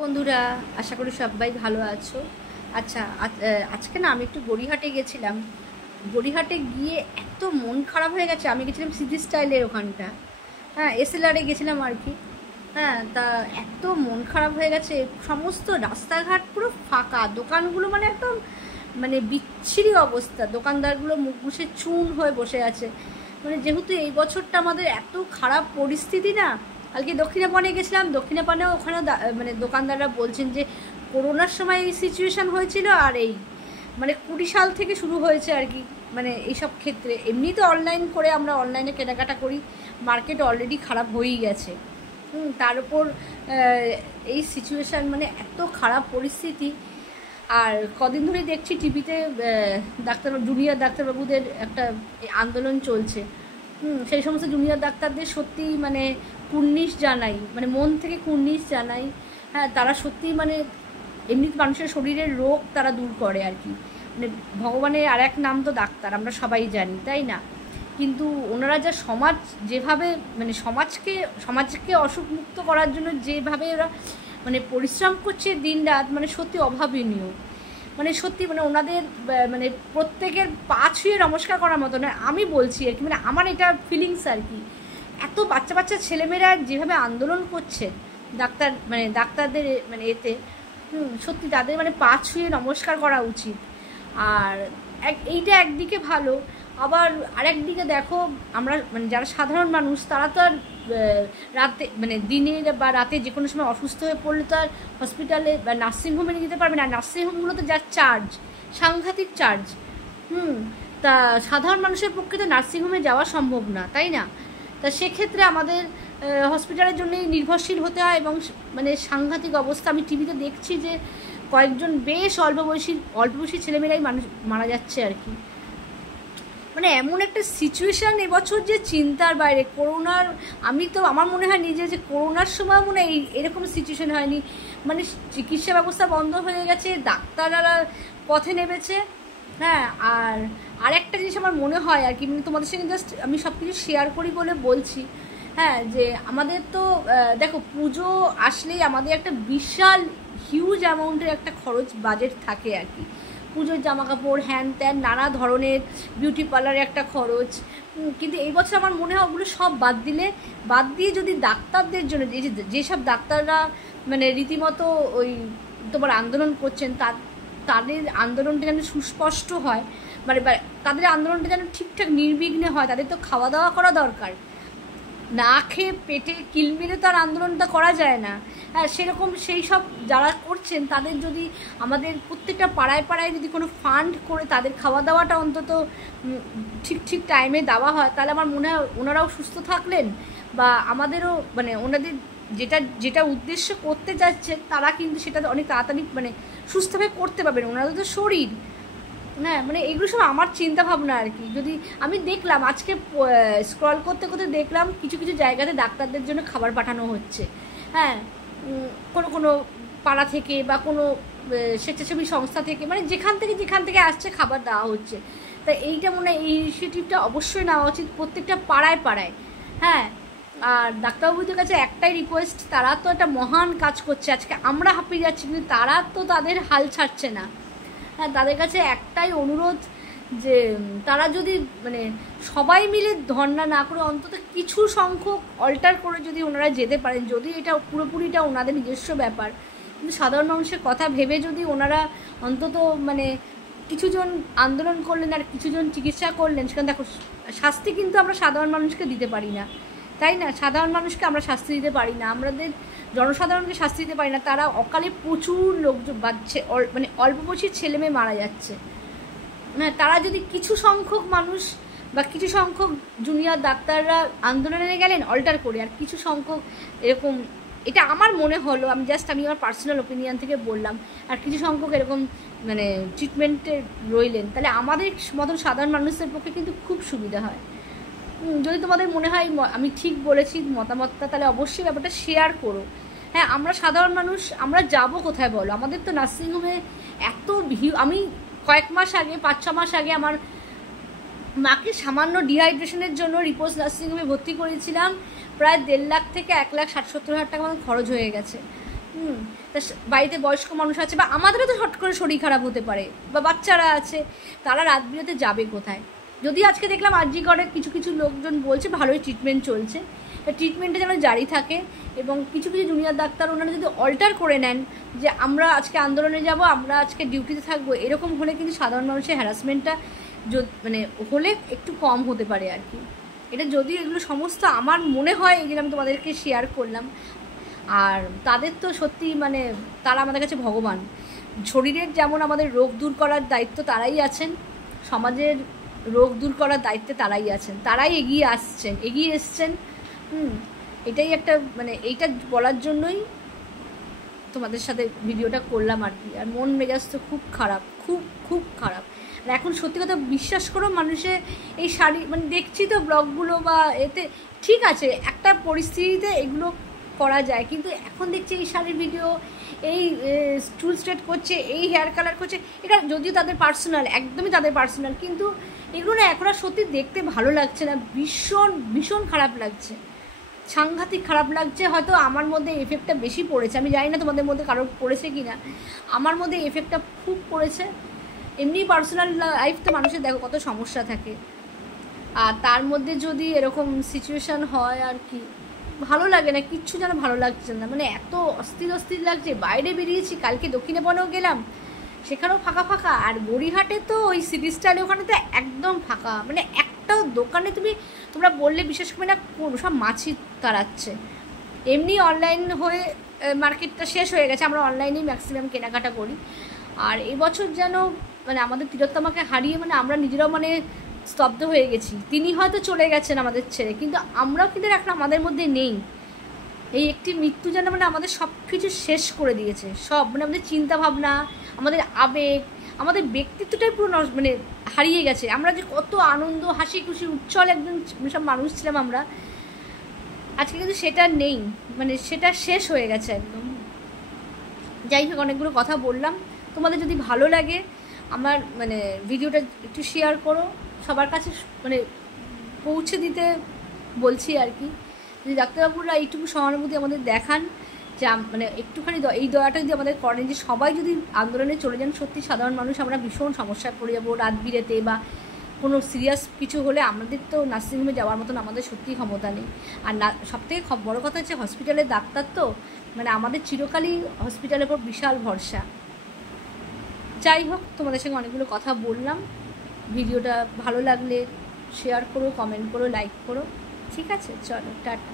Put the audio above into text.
বন্ধুরা, আশা করি সবাই ভালো আছো। আচ্ছা, আজকে না আমি একটু গড়িয়াহাটে গেছিলাম। গড়িয়াহাটে গিয়ে এত মন খারাপ হয়ে গেছে। আমি গেছিলাম সিটি স্টাইলের ওখানটা, হ্যাঁ, এসএলআরে গেছিলাম আর কি। হ্যাঁ, তা এত মন খারাপ হয়ে গেছে, সমস্ত রাস্তাঘাট পুরো ফাঁকা, দোকানগুলো মানে একদম মানে বিচ্ছিরি অবস্থা, দোকানদারগুলো মুখ বুজে চুন হয়ে বসে আছে। মানে যেহেতু এই বছরটা আমাদের এত খারাপ পরিস্থিতি না, কালকে দক্ষিণাপনে গেছিলাম, দক্ষিণাপনেও ওখানে মানে দোকানদাররা বলছেন যে করোনার সময় এই সিচুয়েশান হয়েছিল, আর এই মানে 20 সাল থেকে শুরু হয়েছে আর কি। মানে এইসব ক্ষেত্রে এমনি তো অনলাইন করে আমরা অনলাইনে কেনাকাটা করি, মার্কেট অলরেডি খারাপ হয়েই গেছে। তার উপর এই সিচুয়েশান, মানে এত খারাপ পরিস্থিতি। আর কদিন ধরেই দেখছি টিভিতে জুনিয়র ডাক্তারবাবুদের একটা আন্দোলন চলছে। সেই সমস্ত জুনিয়র ডাক্তারদের সত্যি মানে কুর্নিশ জানাই, মানে মন থেকে কুর্নিশ জানাই। হ্যাঁ, তারা সত্যি মানে এমনি মানুষের শরীরের রোগ তারা দূর করে আর কি। মানে ভগবানের আর এক নাম তো ডাক্তার, আমরা সবাই জানি, তাই না? কিন্তু ওনারা যা সমাজ যেভাবে মানে সমাজকে অসুখমুক্ত করার জন্য যেভাবে ওরা মানে পরিশ্রম করছে দিন রাত, মানে সত্যি অভাবনীয়। মানে সত্যি মানে ওনাদের মানে প্রত্যেকের পা ছুঁয়ে নমস্কার করার মতো নয়, আমি বলছি আর কি, মানে আমার এটা ফিলিংস আর কি। এত বাচ্চা বাচ্চা ছেলেমেয়েরা যেভাবে আন্দোলন করছে ডাক্তারদের মানে এতে, সত্যি তাদের মানে পা ছুঁয়ে নমস্কার করা উচিত। আর এইটা একদিকে ভালো, আবার আরেকদিকে দেখো, আমরা মানে যারা সাধারণ মানুষ তারা তো আর রাতে মানে দিনের বা রাতে যে কোনো সময় অসুস্থ হয়ে পড়লে তো আর হসপিটালে বা নার্সিংহোমে নিয়ে যেতে পারবে না। নার্সিংহোমগুলোতে যা চার্জ, সাংঘাতিক চার্জ। তা সাধারণ মানুষের পক্ষে তো নার্সিংহোমে যাওয়া সম্ভব না, তাই না? তা সেক্ষেত্রে আমাদের হসপিটালের জন্যই নির্ভরশীল হতে হয়, এবং মানে সাংঘাতিক অবস্থা। আমি টিভিতে দেখছি যে কয়েকজন বেশ অল্প বয়সী ছেলেমেয়েরাই মানুষ মারা যাচ্ছে আর কি। মানে এমন একটা সিচুয়েশান এবছর যে চিন্তার বাইরে। করোনার আমার মনে হয় নিজে যে করোনার সময় মনে হয় এরকম সিচুয়েশান হয়নি। মানে চিকিৎসা ব্যবস্থা বন্ধ হয়ে গেছে, ডাক্তাররা পথে নেমেছে। হ্যাঁ, আর একটা জিনিস আমার মনে হয় আর কি, মানে তোমাদের সঙ্গে জাস্ট আমি সব কিছু শেয়ার করি বলে বলছি। হ্যাঁ, যে আমাদের তো দেখো, পুজো আসলেই আমাদের একটা বিশাল হিউজ অ্যামাউন্টের একটা খরচ বাজেট থাকে আর কি। পুজোর জামা কাপড়, হ্যান ত্যান, নানা ধরনের বিউটি পার্লারে একটা খরচ। কিন্তু এই বছর আমার মনে হয় ওগুলো সব বাদ দিয়ে যদি ডাক্তারদের জন্য যেসব ডাক্তাররা মানে রীতিমতো ওই তোমার আন্দোলন করছেন, তাদের আন্দোলনটা যেন সুস্পষ্ট হয়, মানে তাদের আন্দোলনটা যেন ঠিকঠাক নির্বিঘ্নে হয়। তাদের তো খাওয়া দাওয়া করা দরকার, না খেয়ে পেটে কিল মেরে তো আর আন্দোলনটা করা যায় না। হ্যাঁ, সেরকম সেই সব যারা করছেন তাদের যদি আমাদের প্রত্যেকটা পাড়ায় পাড়ায় যদি কোনো ফান্ড করে তাদের খাওয়া দাওয়াটা অন্তত ঠিক টাইমে দেওয়া হয়, তাহলে আমার মনে হয় ওনারাও সুস্থ থাকলেন, বা আমাদেরও মানে ওনাদের যেটা উদ্দেশ্য করতে যাচ্ছে তারা কিন্তু সেটা অনেক তাড়াতাড়ি মানে সুস্থভাবে করতে পারবেন। ওনাদের তো শরীর, হ্যাঁ, মানে এগুলো সব আমার চিন্তা ভাবনা আর কি। যদি আমি দেখলাম আজকে স্ক্রল করতে করতে দেখলাম কিছু জায়গাতে ডাক্তারদের জন্য খাবার পাঠানো হচ্ছে। হ্যাঁ, কোনো পাড়া থেকে বা কোনো স্বেচ্ছাসেবী সংস্থা থেকে, মানে যেখান থেকে আসছে খাবার দেওয়া হচ্ছে। তা এইটা মনে হয় এই ইনিশিয়েটিভটা অবশ্যই নেওয়া উচিত প্রত্যেকটা পাড়ায় পাড়ায়। হ্যাঁ, আর ডাক্তারবাবুদের কাছে একটাই রিকোয়েস্ট, তারা তো একটা মহান কাজ করছে, আজকে আমরা হাঁপিয়ে যাচ্ছি কিন্তু তারা তো তাদের হাল ছাড়ছে না। হ্যাঁ, তাদের কাছে একটাই অনুরোধ যে তারা যদি মানে সবাই মিলে ধর্ণা না করে অন্তত কিছু সংখ্যক অল্টার করে যদি ওনারা যেতে পারেন, যদি এটা পুরোপুরিটা ওনাদের নিজস্ব ব্যাপার, কিন্তু সাধারণ মানুষের কথা ভেবে যদি ওনারা অন্তত মানে কিছুজন আন্দোলন করলেন আর কিছুজন চিকিৎসা করলেন, সেখানে দেখো শাস্তি কিন্তু আমরা সাধারণ মানুষকে দিতে পারি না, তাই না? সাধারণ মানুষকে আমরা শাস্তি দিতে পারি না, আমাদের জনসাধারণকে শাস্তি দিতে পারি না। তারা অকালে প্রচুর লোক বাচ্চে, মানে অল্প বয়সী ছেলেমেয়ে মারা যাচ্ছে। হ্যাঁ, তারা যদি কিছু সংখ্যক মানুষ বা কিছু সংখ্যক জুনিয়র ডাক্তাররা আন্দোলনে গেলেন অল্টার করে, আর কিছু সংখ্যক এরকম, এটা আমার মনে হলো, আমি আমার পার্সোনাল ওপিনিয়ন থেকে বললাম, আর কিছু সংখ্যক এরকম মানে ট্রিটমেন্টে রইলেন, তাহলে আমাদের মতন সাধারণ মানুষদের পক্ষে কিন্তু খুব সুবিধা হয়। যদি তোমাদের মনে হয় আমি ঠিক বলেছি মতামতটা, তাহলে অবশ্যই ব্যাপারটা শেয়ার করো। হ্যাঁ, আমরা সাধারণ মানুষ আমরা যাব কোথায় বলো? আমাদের তো নার্সিংহোমে এত ভিড়। আমি কয়েক মাস আগে 5-6 মাস আগে আমার মাকে সামান্য ডিহাইড্রেশনের জন্য রিপোজ নার্সিংহোমে ভর্তি করেছিলাম। প্রায় 1.5 লাখ থেকে 1,60,70,000 টাকা মতো খরচ হয়ে গেছে। তা বাড়িতে বয়স্ক মানুষ আছে, বা আমাদেরও তো হট করে শরীর খারাপ হতে পারে, বা বাচ্চারা আছে, তারা রাত বিরেতে যাবে কোথায়? যদি আজকে দেখলাম আরজি করে কিছু কিছু লোকজন বলছে ভালোই ট্রিটমেন্ট চলছে, ট্রিটমেন্টে যেন জারি থাকে, এবং কিছু কিছু জুনিয়র ডাক্তার ওনারা যদি অল্টার করে নেন যে আমরা আজকে আন্দোলনে যাব, আমরা আজকে ডিউটিতে থাকবো, এরকম হলে কিন্তু সাধারণ মানুষের হ্যারাসমেন্টটা মানে হলে একটু কম হতে পারে আর কি। এটা যদি এগুলো সমস্ত আমার মনে হয়, এগুলো আমি তোমাদেরকে শেয়ার করলাম। আর তাদের তো সত্যি মানে তারা আমাদের কাছে ভগবান। শরীরের যেমন আমাদের রোগ দূর করার দায়িত্ব তারাই আছেন, সমাজের রোগ দূর করার দায়িত্বে তারাই আছেন, তারাই এগিয়ে এসছেন। এটাই একটা মানে এইটা বলার জন্যই তোমাদের সাথে ভিডিওটা করলাম আর কি। আর মন মেজাজ তো খুব খারাপ, খুব খুব খারাপ। আর এখন সত্যি কথা বিশ্বাস করো, মানুষে এই শাড়ি মানে দেখছি তো ব্লগগুলো বা এতে, ঠিক আছে একটা পরিস্থিতিতে এগুলো করা যায়, কিন্তু এখন দেখছি এই শাড়ির ভিডিও, এই চুল স্ট্রেট করছে, এই হেয়ার কালার করছে, এটা যদিও তাদের পার্সোনাল, একদমই তাদের পার্সোনাল, কিন্তু এগুলো না এখন আর সত্যি দেখতে ভালো লাগছে না, ভীষণ ভীষণ খারাপ লাগছে, সাংঘাতিক খারাপ লাগছে। হয়তো আমার মধ্যে এফেক্টটা বেশি পড়েছে, আমি জানি না তোমাদের মধ্যে কারোর পড়েছে কি না, আমার মধ্যে এফেক্টটা খুব পড়েছে। এমনি পার্সোনাল লাইফ তো মানুষের দেখো কত সমস্যা থাকে, আর তার মধ্যে যদি এরকম সিচুয়েশান হয় আর কি, ভালো লাগে না, কিচ্ছু যেন ভালো লাগছে না, মানে এত অস্থির অস্থির লাগছে। বাইরে বেরিয়েছি, কালকে দক্ষিণে বনেও গেলাম, সেখানেও ফাঁকা ফাঁকা, আর গড়িহাটে তো ওই সিটি স্টাইলে ওখানে তো একদম ফাঁকা, মানে একটাও দোকানে তোমরা বললে বিশেষ করে না, সব মাছি তাড়াচ্ছে। এমনি অনলাইন হয়ে মার্কেটটা শেষ হয়ে গেছে, আমরা অনলাইনেই ম্যাক্সিমাম কেনাকাটা করি। আর এবছর যেন মানে আমাদের তিলোত্তমাকে হারিয়ে মানে আমরা নিজেরাও মানে স্তব্ধ হয়ে গেছি। তিনি হয়তো চলে গেছেন আমাদের ছেড়ে, কিন্তু আমরাও কিন্তু এখন আমাদের মধ্যে নেই। এই একটি মৃত্যু যেন মানে আমাদের সব কিছু শেষ করে দিয়েছে, সব মানে আমাদের চিন্তাভাবনা, আমাদের আবেগ, আমাদের ব্যক্তিত্বটাই পুরো মানে হারিয়ে গেছে। আমরা যে কত আনন্দ, হাসি খুশি, উচ্ছল একজন সব মানুষ ছিলাম আমরা, আজকে কিন্তু সেটা নেই, মানে সেটা শেষ হয়ে গেছে একদম। যাই হোক, অনেকগুলো কথা বললাম, তোমাদের যদি ভালো লাগে আমার মানে ভিডিওটা একটু শেয়ার করো, সবার কাছে মানে পৌঁছে দিতে বলছি আর কি। যদি ডাক্তারবাবুরা এইটুকু সহানুভূতি আমাদের দেখান, যে মানে একটুখানি এই দয়াটা যদি আমাদের করেন, যে সবাই যদি আন্দোলনে চলে যান, সত্যি সাধারণ মানুষ আমরা ভীষণ সমস্যায় পড়ে যাবো রাত বিরেতে, বা কোনো সিরিয়াস কিছু হলে আমাদের তো নার্সিংহোমে যাওয়ার মতন আমাদের সত্যিই ক্ষমতা নেই। আর না, সবথেকে বড়ো কথা হচ্ছে হসপিটালের ডাক্তার তো মানে আমাদের চিরকালই হসপিটালের উপর বিশাল ভরসা। যাই হোক, তোমাদের সঙ্গে অনেকগুলো কথা বললাম, ভিডিওটা ভালো লাগলে শেয়ার করো, কমেন্ট করো, লাইক করো, ঠিক আছে? চলো, টাটা।